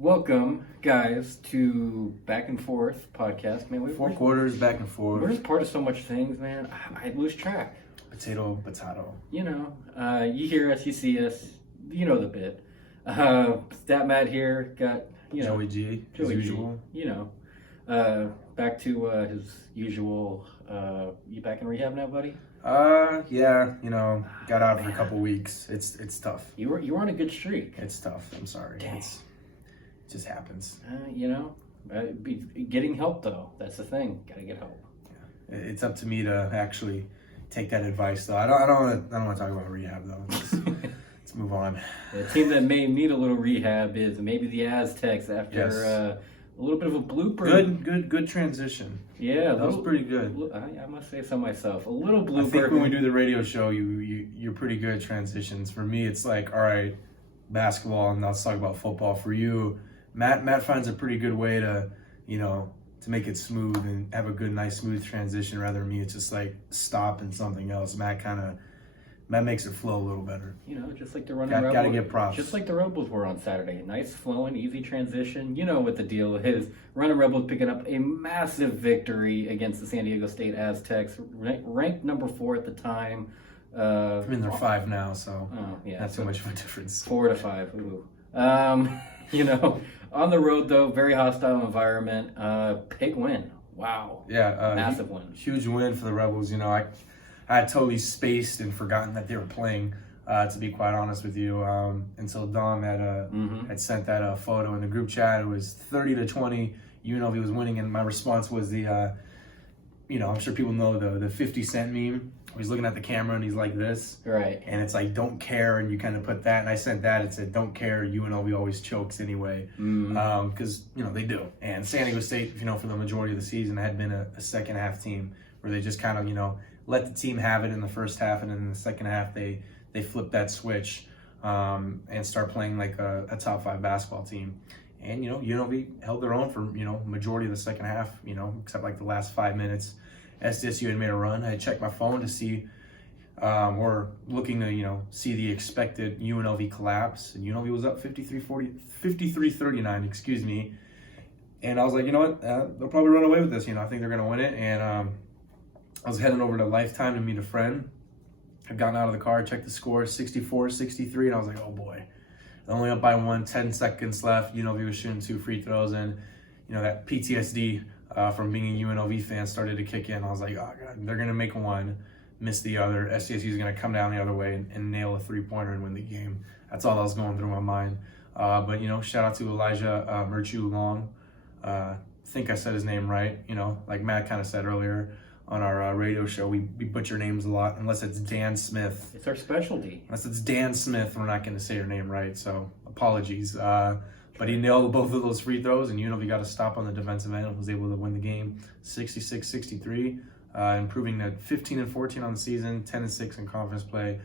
Welcome, guys, to Back and Forth podcast. Man, Four quarters back and forth. we're just part of so much things, man. I lose track. Potato. You know, you hear us, you see us, you know the bit. Stat Matt here got Joey G, as Joey usual. G, back to his usual. You back in rehab now, buddy? Yeah, got out for a couple weeks. It's tough. You were on a good streak. It's tough. I'm sorry. Dang. It just happens. Getting help though. That's the thing. Gotta get help. Yeah. It's up to me to actually take that advice, though. I don't want to talk about rehab though. Let's move on. The team that may need a little rehab is maybe the Aztecs after a little bit of a blooper. Good transition. Yeah, that was pretty good. I must say so myself. A little blooper. I think when we do the radio show, you're pretty good at transitions. For me, it's like, all right, basketball, and let's talk about football. For you, Matt finds a pretty good way to make it smooth and have a good, nice, smooth transition. Rather than me, it's just like stop and something else. Matt makes it flow a little better. Just like the Runnin Rebels. Gotta get props. Just like the Rebels were on Saturday. Nice, flowing, easy transition. You know what the deal is. Runnin Rebels picking up a massive victory against the San Diego State Aztecs, ranked number 4 at the time. I mean, they're 5 now, so not too much of a difference. 4 to 5. Ooh. On the road though, very hostile environment. Big win. Wow. Yeah, massive win. Huge win for the Rebels. I had totally spaced and forgotten that they were playing. To be quite honest with you, until Dom had sent that photo in the group chat. It was 30-20. UNLV was winning, and my response was the, I'm sure people know the 50 Cent meme. He's looking at the camera and he's like this, right? And it's like, don't care, and you kind of put that. And I sent that. It said, don't care. UNLV always chokes anyway, because they do. And San Diego State, for the majority of the season, had been a second half team where they just kind of let the team have it in the first half, and then in the second half they flip that switch and start playing like a top 5 basketball team. And UNLV held their own for majority of the second half, except like the last 5 minutes. Sdsu had made a run. I checked my phone to see, or looking to see the expected UNLV collapse, and UNLV was up 53-39, excuse me. And I was like, you know what, they'll probably run away with this. I think they're gonna win it. And I was heading over to Lifetime to meet a friend. I'd gotten out of the car, checked the score, 64-63, and I was like, oh boy. They're only up by 1, 10 seconds left. UNLV was shooting 2 free throws, and that PTSD from being a UNLV fan started to kick in. I was like, oh God, they're gonna make one, miss the other. SDSU is gonna come down the other way and nail a 3-pointer and win the game. That's all that was going through my mind. But shout out to Elijah Merchu Long. I think I said his name right. Like Matt kind of said earlier on our radio show, we butcher names a lot, unless it's Dan Smith. It's our specialty. Unless it's Dan Smith, we're not going to say your name right, so apologies. But he nailed both of those free throws, and UNLV got a stop on the defensive end and was able to win the game 66-63, improving to 15-14 on the season, 10-6 in conference play.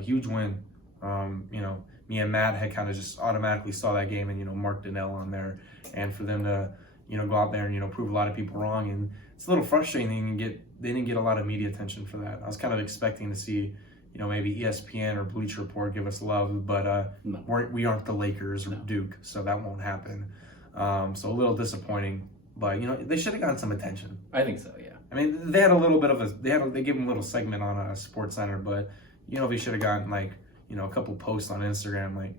Huge win. Me and Matt had kind of just automatically saw that game and, marked an L on there. And for them to, go out there and, prove a lot of people wrong. And it's a little frustrating they didn't get a lot of media attention for that. I was kind of expecting to see, maybe ESPN or Bleacher Report give us love, but we aren't the Lakers or Duke, so that won't happen. So a little disappointing, but they should have gotten some attention. I think so, yeah. I mean, they had a little bit of they gave them a little segment on Sports Center, but they should have gotten a couple posts on Instagram.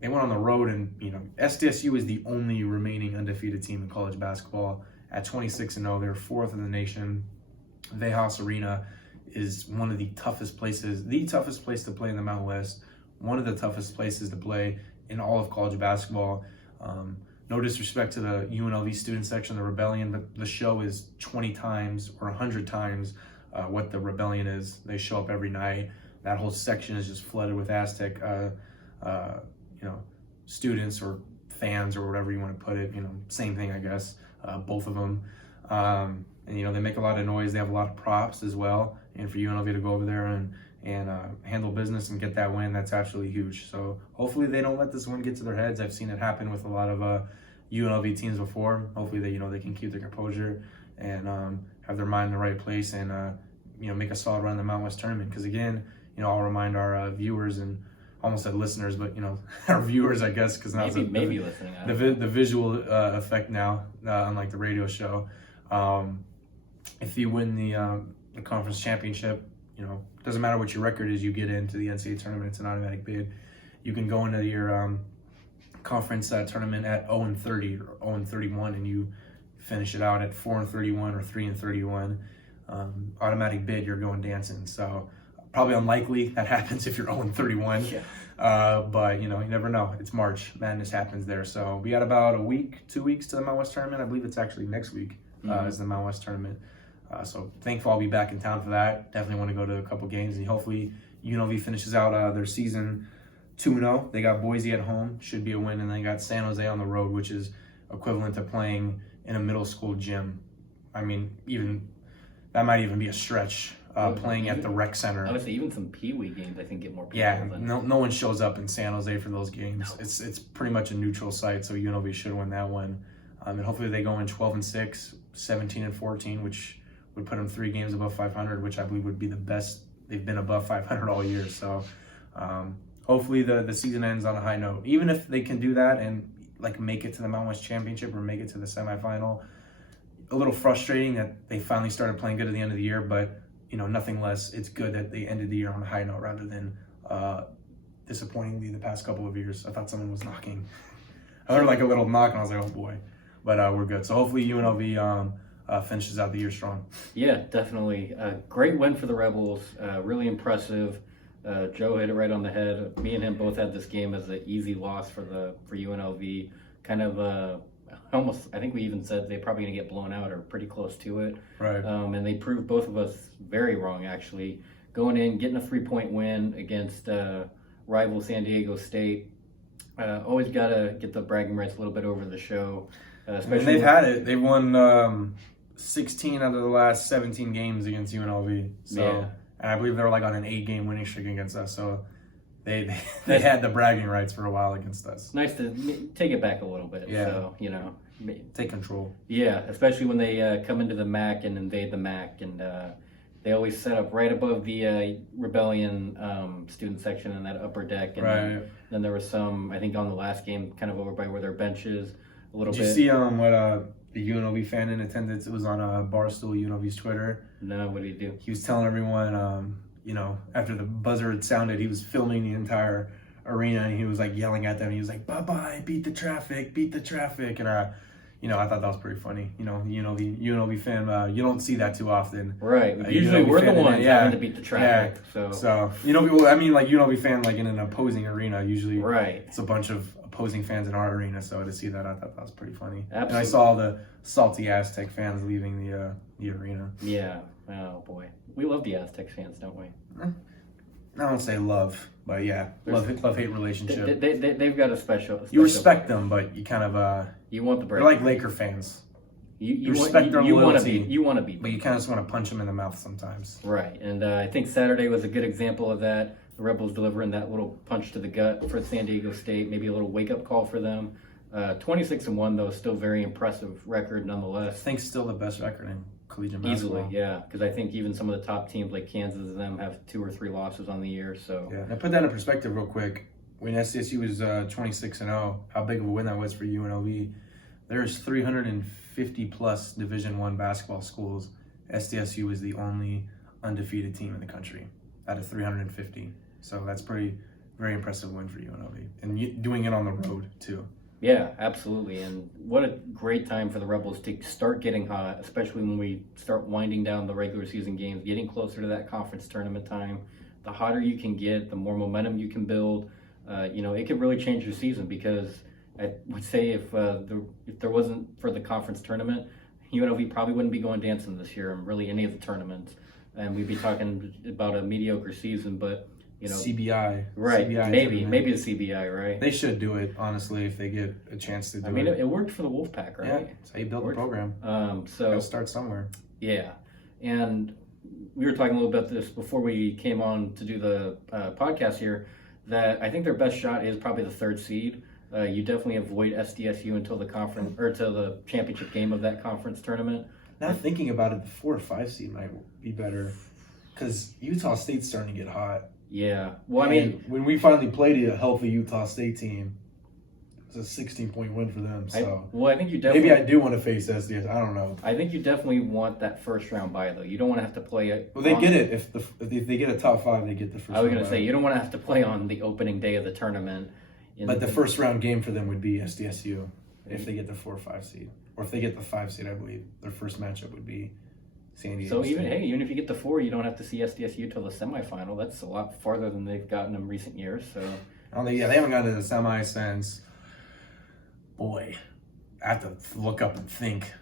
They went on the road, and SDSU is the only remaining undefeated team in college basketball at 26-0. They're 4th in the nation. Vejas Arena is one of the toughest place to play in the Mountain West, one of the toughest places to play in all of college basketball. No disrespect to the UNLV student section, the Rebellion, but the show is 20 times or 100 times what the Rebellion is. They show up every night. That whole section is just flooded with Aztec, students or fans or whatever you want to put it. Same thing, I guess. Both of them. And they make a lot of noise. They have a lot of props as well. And for UNLV to go over there and handle business and get that win, that's absolutely huge. So hopefully they don't let this win get to their heads. I've seen it happen with a lot of UNLV teams before. Hopefully they can keep their composure and have their mind in the right place and make a solid run in the Mountain West tournament. Because again, I'll remind our viewers and almost said listeners, but our viewers, I guess, because now maybe listening. The visual effect now, unlike the radio show. If you win the conference championship, doesn't matter what your record is, you get into the NCAA tournament. It's an automatic bid. You can go into your conference tournament at 0-30 or 0-31, and you finish it out at 4-31 or 3-31. Automatic bid, you're going dancing. So probably unlikely that happens if you're 0-31. Yeah. But you never know. It's March. Madness happens there. So we got about a week, 2 weeks to the Mountain West tournament. I believe it's actually next week is the Mountain West tournament. So thankful I'll be back in town for that. Definitely want to go to a couple games, and hopefully UNLV finishes out their season 2-0. They got Boise at home, should be a win, and they got San Jose on the road, which is equivalent to playing in a middle school gym. I mean, that might even be a stretch. Playing at the rec center. I would say even some Pee-wee games, I think, get more people. Yeah, no one shows up in San Jose for those games. No. It's pretty much a neutral site, so UNLV should win that one. And hopefully they go in 12-6, 17-14, which would put them 3 games above 500, which I believe would be the best they've been above 500 all year. So hopefully the season ends on a high note. Even if they can do that and make it to the Mountain West Championship or make it to the semifinal, a little frustrating that they finally started playing good at the end of the year, but nothing less. It's good that they ended the year on a high note rather than disappointingly the past couple of years. I thought someone was knocking. I heard a little knock, and I was like, oh boy. But we're good. So hopefully UNLV finishes out the year strong. Yeah, definitely. Great win for the Rebels. Really impressive. Joe hit it right on the head. Me and him both had this game as an easy loss for UNLV. Kind of almost, I think we even said they're probably going to get blown out or pretty close to it. Right. And they proved both of us very wrong, actually. Going in, getting a 3-point win against rival San Diego State. Always got to get the bragging rights a little bit over the show. Especially they've had it. They've won 16 out of the last 17 games against UNLV. So, yeah. And I believe they're on an 8-game winning streak against us. So they had the bragging rights for a while against us. Nice to take it back a little bit. Yeah. So, take control. Yeah, especially when they come into the MAC and invade the MAC, and they always set up right above the Rebellion student section in that upper deck. And right. Then there was some, I think, on the last game, kind of over by where their bench is a little bit. Did you see what the UNLV fan in attendance? It was on Barstool UNLV's Twitter. No, what did he do? He was telling everyone, after the buzzer had sounded, he was filming the entire arena, and he was yelling at them. He was like, "Bye-bye, beat the traffic," and I thought that was pretty funny. The UNLV fan, you don't see that too often. Right. Usually we're the ones having to beat the traffic. Yeah. So UNLV fan in an opposing arena, usually right. It's a bunch of opposing fans in our arena. So to see that, I thought that was pretty funny. Absolutely. And I saw the salty Aztec fans leaving the arena. Yeah. Oh boy, we love the Aztec fans, don't we? I don't say love, but yeah, love-hate relationship. They've got a special. You respect them, but you kind of you want the break. They're like Laker fans. You respect their loyalty. You want to beat them. But you kind of just want to punch them in the mouth sometimes. Right, and I think Saturday was a good example of that. The Rebels delivering that little punch to the gut for San Diego State, maybe a little wake-up call for them. 26-1 though, still very impressive record nonetheless. I think still the best record in collegiate basketball. Easily, yeah, because I think even some of the top teams like Kansas and them have 2 or 3 losses on the year. So yeah, now put that in perspective real quick. When SDSU was 26-0, how big of a win that was for UNLV. There's 350 plus Division I basketball schools. SDSU was the only undefeated team in the country out of 350. So that's very impressive win for UNLV, and doing it on the road too. Yeah, absolutely. And what a great time for the Rebels to start getting hot, especially when we start winding down the regular season games, getting closer to that conference tournament time. The hotter you can get, the more momentum you can build. It could really change your season, because I would say if there wasn't for the conference tournament, UNLV probably wouldn't be going dancing this year in really any of the tournaments. And we'd be talking about a mediocre season, but CBI. Right. CBI maybe the CBI, right? They should do it, honestly, if they get a chance to do it. It worked for the Wolfpack, right? Yeah, that's how you build the program. Gotta start somewhere. Yeah. And we were talking a little about this before we came on to do the podcast here, that I think their best shot is probably the 3rd seed. You definitely avoid SDSU until the conference or till the championship game of that conference tournament. Now thinking about it, the 4 or 5 seed might be better, because Utah State's starting to get hot. Yeah. Well, I mean, And when we finally played a healthy Utah State team, it was a 16-point win for them. So I think you definitely. maybe I do want to face SDS. I don't know. I think you definitely want that first round bye though. You don't want to have to play it. Well, they get it if they get a top 5, they get the first. I was round gonna say bye. you don't want to have to play on the opening day of the tournament. But the first round game for them would be SDSU if they get the 4 or 5 seed, or if they get the 5 seed. I believe their first matchup would be San Diego. So State. even if you get the 4, you don't have to see SDSU till the semifinal. That's a lot farther than they've gotten in recent years. So They haven't gotten to the semi since. Boy, I have to look up and think.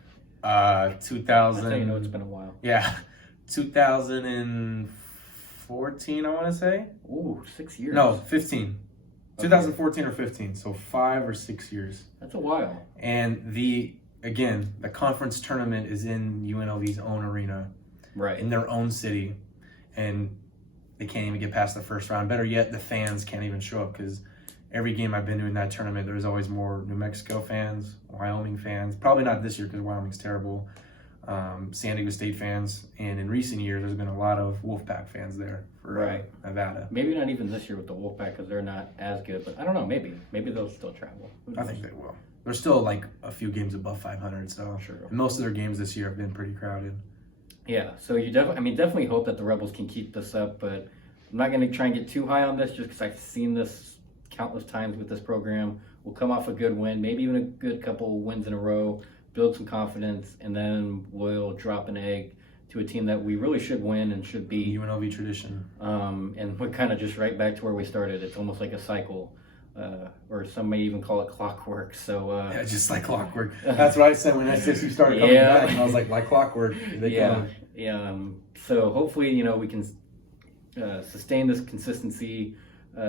2000. you know it's been a while. Yeah, 2014. I want to say. Ooh, 6 years. No, 15. Okay. 2014 or 15. So 5 or 6 years. That's a while. And the conference tournament is in UNLV's own arena, Right. in their own city, and they can't even get past the first round. Better yet, the fans can't even show up because every game I've been to in that tournament, there's always more New Mexico fans, Wyoming fans. Probably not this year because Wyoming's terrible. San Diego State fans, and in recent years, there's been a lot of Wolfpack fans there for Nevada. Maybe not even this year with the Wolfpack because they're not as good, but I don't know. Maybe they'll still travel. I think they will. They're still like a few games above 500, so Sure. and most of their games this year have been pretty crowded. Yeah, so you definitely hope that the Rebels can keep this up, but I'm not going to try and get too high on this just because I've seen this countless times with this program. We'll come off a good win, maybe even a good couple wins in a row, build some confidence, and then we'll drop an egg to a team that we really should win and should beat. UNLV tradition. And we're kind of just right back to where we started. It's almost like a cycle. Or some may even call it clockwork. So Yeah, just like clockwork. That's what I said when SDSU started coming back, and I was like clockwork. So hopefully, we can sustain this consistency.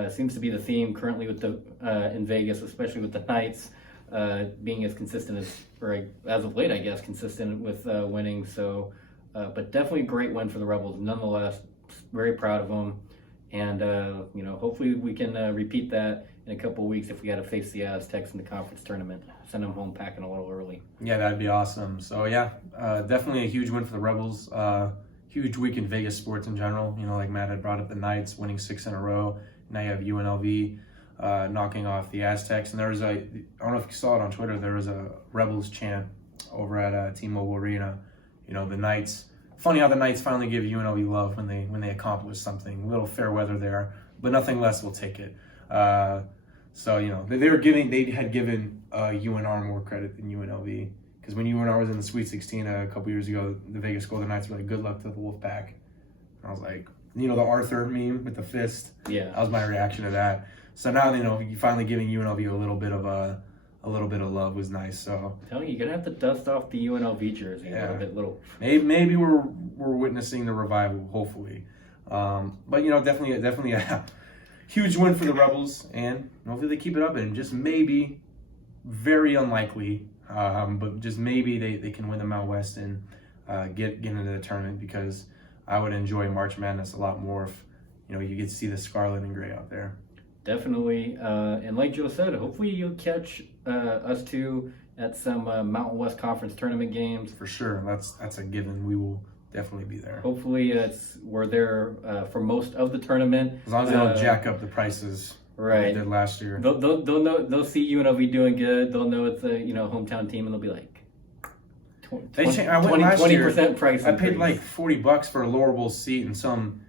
Seems to be the theme currently with the in Vegas, especially with the Knights being as consistent as of late, I guess, consistent with winning. So, but definitely a great win for the Rebels. Nonetheless, very proud of them. And, hopefully we can repeat that in a couple of weeks if we got to face the Aztecs in the conference tournament. Send them home packing a little early. Yeah, that'd be awesome. So, definitely a huge win for the Rebels. Huge week in Vegas sports in general. Like Matt had brought up the Knights winning 6 in a row. Now you have UNLV knocking off the Aztecs. And there was I don't know if you saw it on Twitter, there was a Rebels chant over at T-Mobile Arena. The Knights. Funny how the Knights finally give UNLV love when they accomplish something. A little fair weather there, but nothing less will take it. So they had given UNR more credit than UNLV because when UNR was in the Sweet 16 a couple years ago, the Vegas Golden Knights were like, "Good luck to the Wolfpack." And I was like, the Arthur meme with the fist. Yeah, that was my reaction to that. So now finally giving UNLV a little bit of love was nice. So I'm telling you, you're gonna have to dust off the UNLV jersey a little bit. Maybe we're witnessing the revival, hopefully. But definitely a huge win for the Rebels, and hopefully they keep it up. And just maybe, very unlikely, but just maybe they can win the Mountain West and get into the tournament because I would enjoy March Madness a lot more if you get to see the scarlet and gray out there. Definitely, and like Joe said, hopefully you'll catch us two at some Mountain West Conference tournament games. For sure, that's a given. We will definitely be there. Hopefully, we're there for most of the tournament. As long as they don't jack up the prices, right? Like they did last year. They'll see UNLV doing good. They'll know it's a hometown team, and they'll be like, 20% price. I paid like $40 for a lower bowl seat, and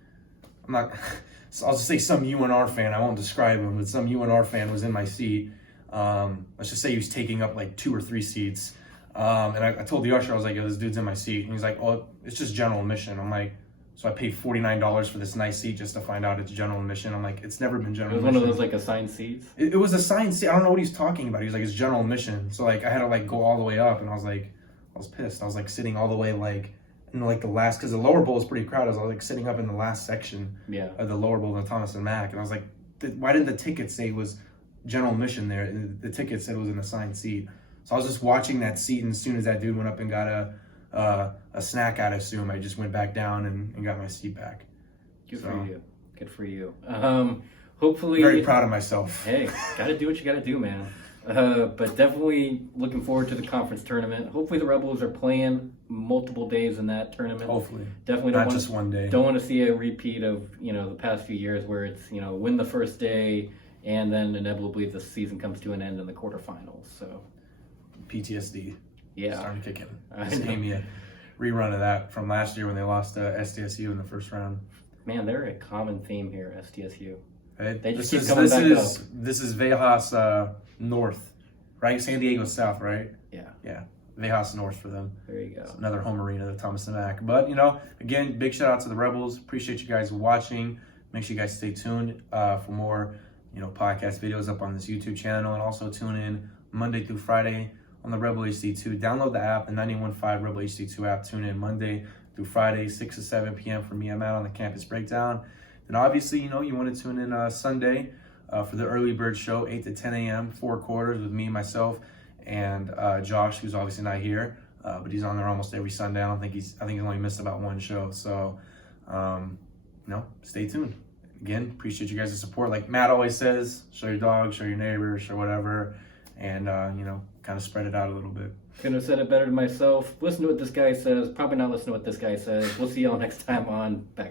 I'll just say some UNR fan, I won't describe him, but some UNR fan was in my seat. Let's just say he was taking up like 2 or 3 seats. And I told the usher, I was like, "Yo, this dude's in my seat." And he's like, "Oh, it's just general admission." I'm like, so I paid $49 for this nice seat just to find out it's general admission. I'm like, it's never been general admission. It was one of those like assigned seats? It was assigned seat. I don't know what he's talking about. He was like, it's general admission. So like I had to like go all the way up, and I was pissed. I was like sitting all the way like in like the last, because the lower bowl is pretty crowded. I was like sitting up in the last section of the lower bowl of Thomas and Mack, and I was like, why didn't the ticket say it was general admission there? And the ticket said it was an assigned seat. So I was just watching that seat, and as soon as that dude went up and got a snack, I'd assume, I just went back down and got my seat back. Good for you. Hopefully, very proud of myself. Hey, gotta do what you gotta do, man. But definitely looking forward to the conference tournament. Hopefully the Rebels are playing multiple days in that tournament. Hopefully. Definitely Not just one day. Don't want to see a repeat of, the past few years where it's, win the first day and then inevitably the season comes to an end in the quarterfinals. So PTSD. Yeah. Starting to kick in. I Just know. gave me a rerun of that from last year when they lost to Sdsu in the first round. Man, they're a common theme here, SDSU. Right? They just keep coming back up. This is Vejas North, right? San Diego South, right? Yeah. Yeah. Vejas North for them. There you go. It's another home arena, the Thomas and Mack. But, again, big shout out to the Rebels. Appreciate you guys watching. Make sure you guys stay tuned for more, podcast videos up on this YouTube channel. And also tune in Monday through Friday on the Rebel HD2. Download the app, the 91.5 Rebel HD2 app. Tune in Monday through Friday, 6 to 7 p.m. for me. I'm out on the campus breakdown. And obviously, you want to tune in Sunday for the early bird show, 8 to 10 a.m., 4 quarters with me, myself, and Josh, who's obviously not here, but he's on there almost every Sunday. I think he's only missed about one show. So, stay tuned. Again, appreciate you guys' support. Like Matt always says, show your dog, show your neighbor, show whatever, and, kind of spread it out a little bit. Couldn't have said it better than myself. Listen to what this guy says. Probably not listen to what this guy says. We'll see y'all next time on Back.